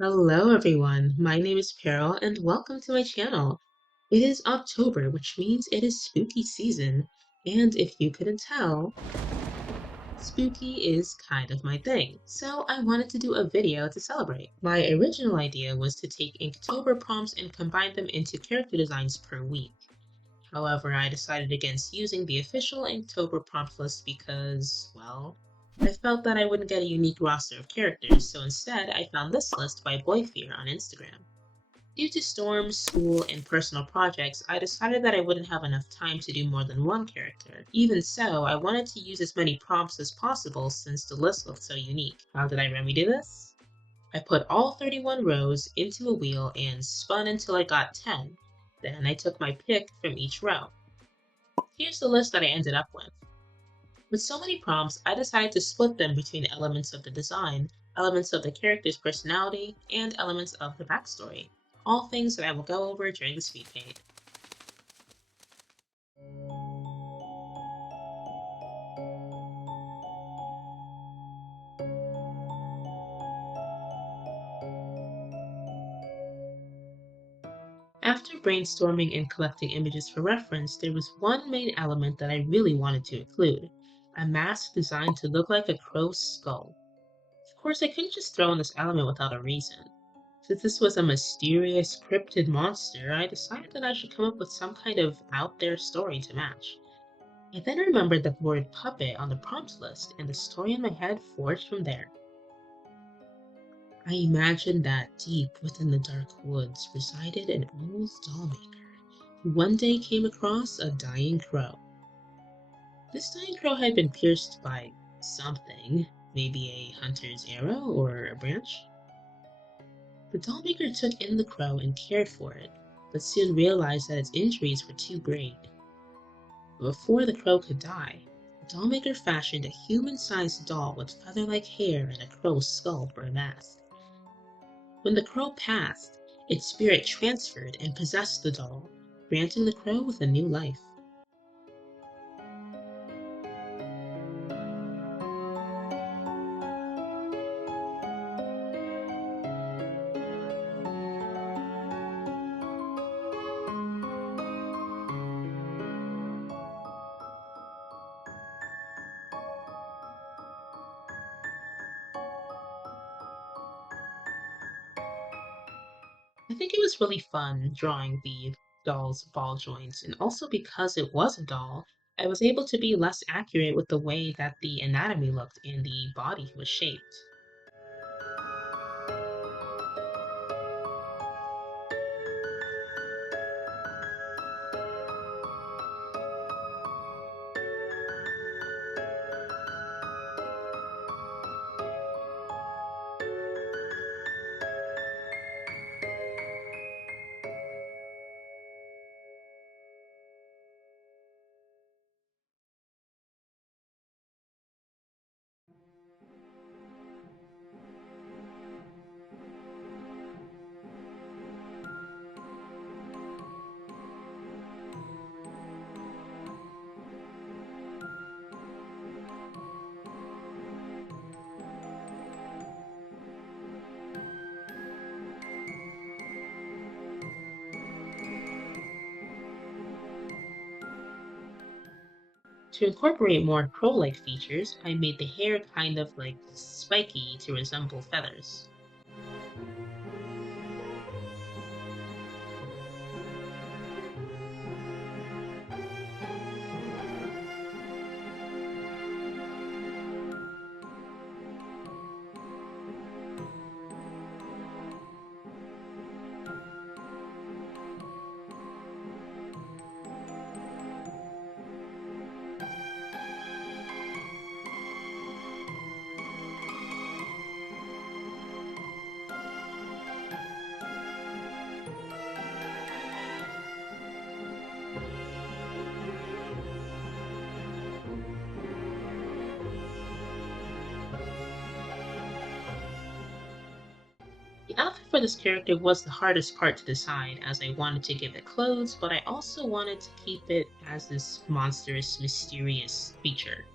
Hello everyone, my name is Carol and welcome to my channel. It is October, which means it is spooky season, and if you couldn't tell, spooky is kind of my thing, so I wanted to do a video to celebrate. My original idea was to take Inktober prompts and combine them into character designs per week. However, I decided against using the official Inktober prompt list because, well, I felt that I wouldn't get a unique roster of characters, so instead I found this list by Boyfear on Instagram. Due to storms, school, and personal projects, I decided that I wouldn't have enough time to do more than one character. Even so, I wanted to use as many prompts as possible since the list looked so unique. How did I remedy this? I put all 31 rows into a wheel and spun until I got 10. Then I took my pick from each row. Here's the list that I ended up with. With so many prompts, I decided to split them between elements of the design, elements of the character's personality, and elements of the backstory. All things that I will go over during the speed paint. After brainstorming and collecting images for reference, there was one main element that I really wanted to include, a mask designed to look like a crow's skull. Of course, I couldn't just throw in this element without a reason. Since this was a mysterious cryptid monster, I decided that I should come up with some kind of out there story to match. I then remembered the word puppet on the prompts list, and the story in my head forged from there. I imagined that deep within the dark woods resided an old dollmaker who one day came across a dying crow. This dying crow had been pierced by something, maybe a hunter's arrow or a branch. The dollmaker took in the crow and cared for it, but soon realized that its injuries were too great. Before the crow could die, the dollmaker fashioned a human-sized doll with feather-like hair and a crow's skull for a mask. When the crow passed, its spirit transferred and possessed the doll, granting the crow with a new life. I think it was really fun drawing the doll's ball joints, and also because it was a doll, I was able to be less accurate with the way that the anatomy looked and the body was shaped. To incorporate more crow-like features, I made the hair kind of like spiky to resemble feathers. The outfit for this character was the hardest part to decide, as I wanted to give it clothes, but I also wanted to keep it as this monstrous, mysterious creature.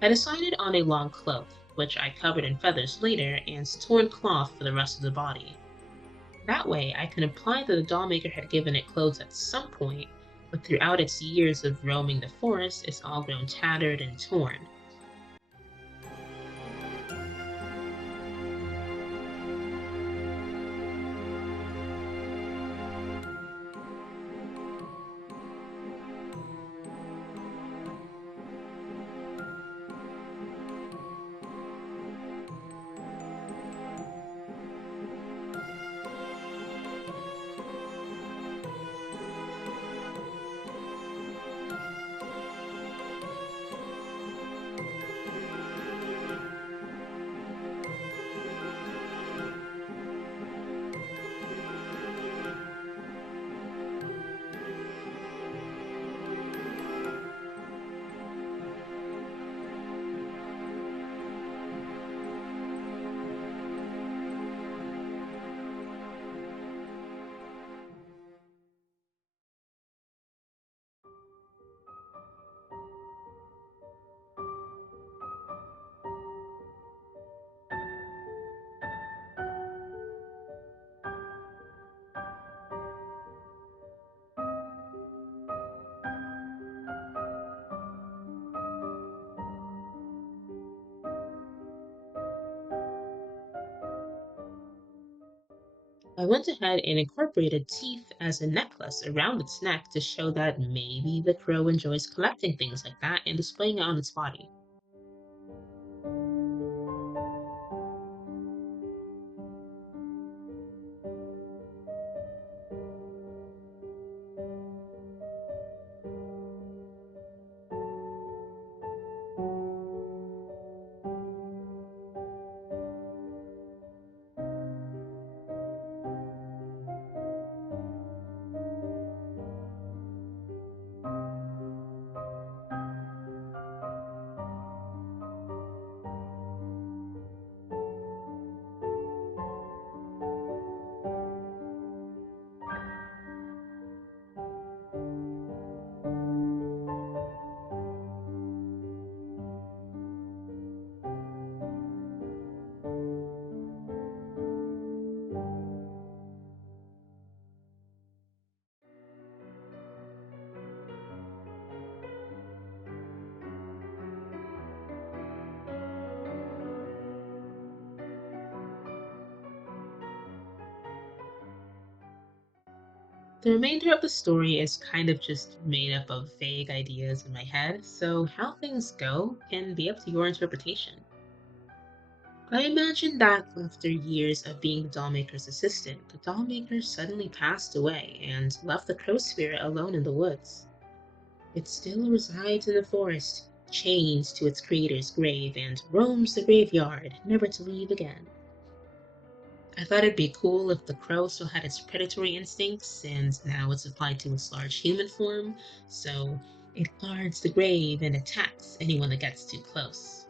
I decided on a long cloak, which I covered in feathers later, and torn cloth for the rest of the body. That way, I could imply that the dollmaker had given it clothes at some point, but throughout its years of roaming the forest, it's all grown tattered and torn. I went ahead and incorporated teeth as a necklace around its neck to show that maybe the crow enjoys collecting things like that and displaying it on its body. The remainder of the story is kind of just made up of vague ideas in my head, so how things go can be up to your interpretation. I imagine that after years of being the dollmaker's assistant, the dollmaker suddenly passed away and left the crow spirit alone in the woods. It still resides in the forest, chained to its creator's grave, and roams the graveyard, never to leave again. I thought it'd be cool if the crow still had its predatory instincts, and now it's applied to its large human form, so it guards the grave and attacks anyone that gets too close.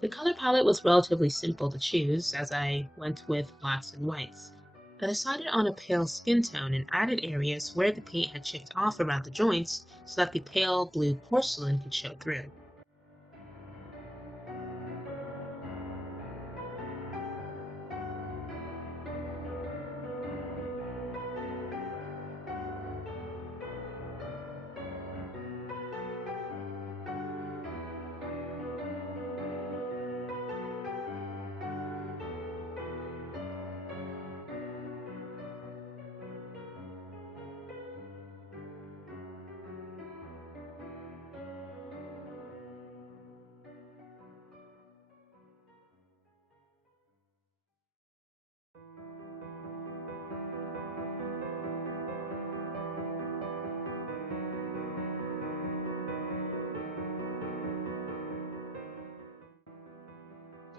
The color palette was relatively simple to choose, as I went with blacks and whites. I decided on a pale skin tone and added areas where the paint had chipped off around the joints so that the pale blue porcelain could show through.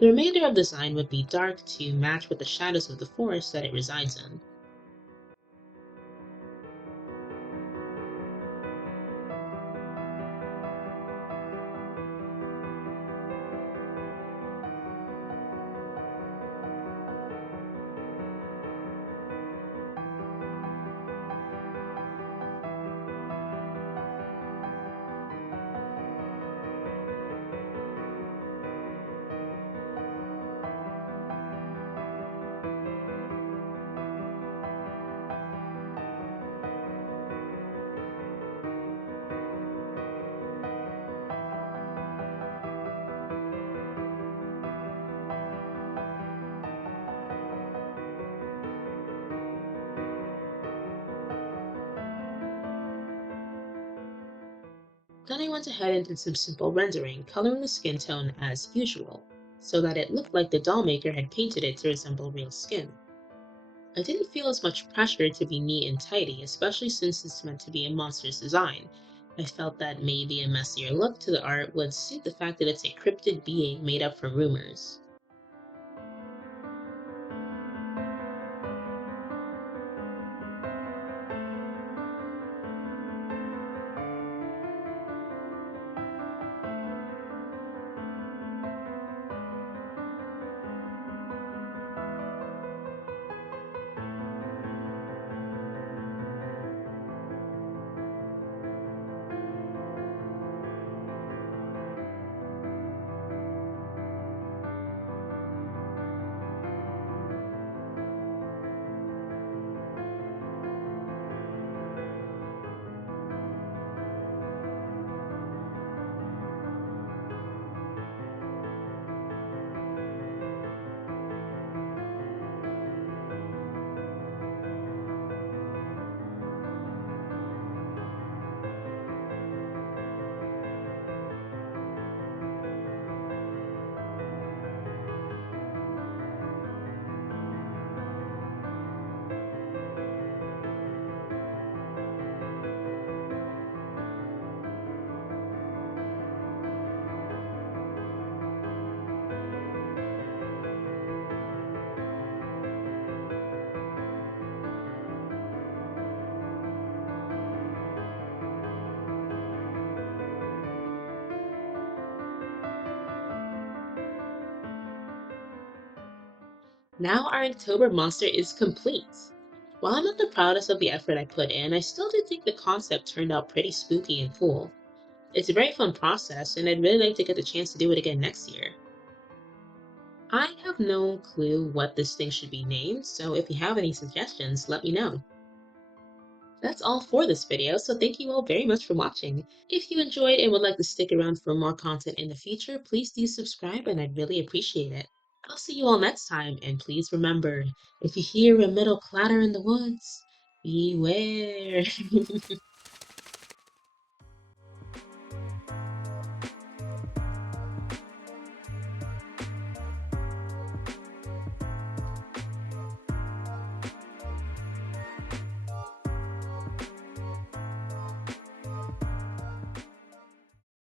The remainder of the design would be dark to match with the shadows of the forest that it resides in. Then I went ahead and did some simple rendering, coloring the skin tone as usual, so that it looked like the doll maker had painted it to resemble real skin. I didn't feel as much pressure to be neat and tidy, especially since it's meant to be a monster's design. I felt that maybe a messier look to the art would suit the fact that it's a cryptid being made up from rumors. Now our October monster is complete. While I'm not the proudest of the effort I put in, I still do think the concept turned out pretty spooky and cool. It's a very fun process, and I'd really like to get the chance to do it again next year. I have no clue what this thing should be named, so if you have any suggestions, let me know. That's all for this video, so thank you all very much for watching. If you enjoyed and would like to stick around for more content in the future, please do subscribe and I'd really appreciate it. I'll see you all next time, and please remember, if you hear a metal clatter in the woods, beware.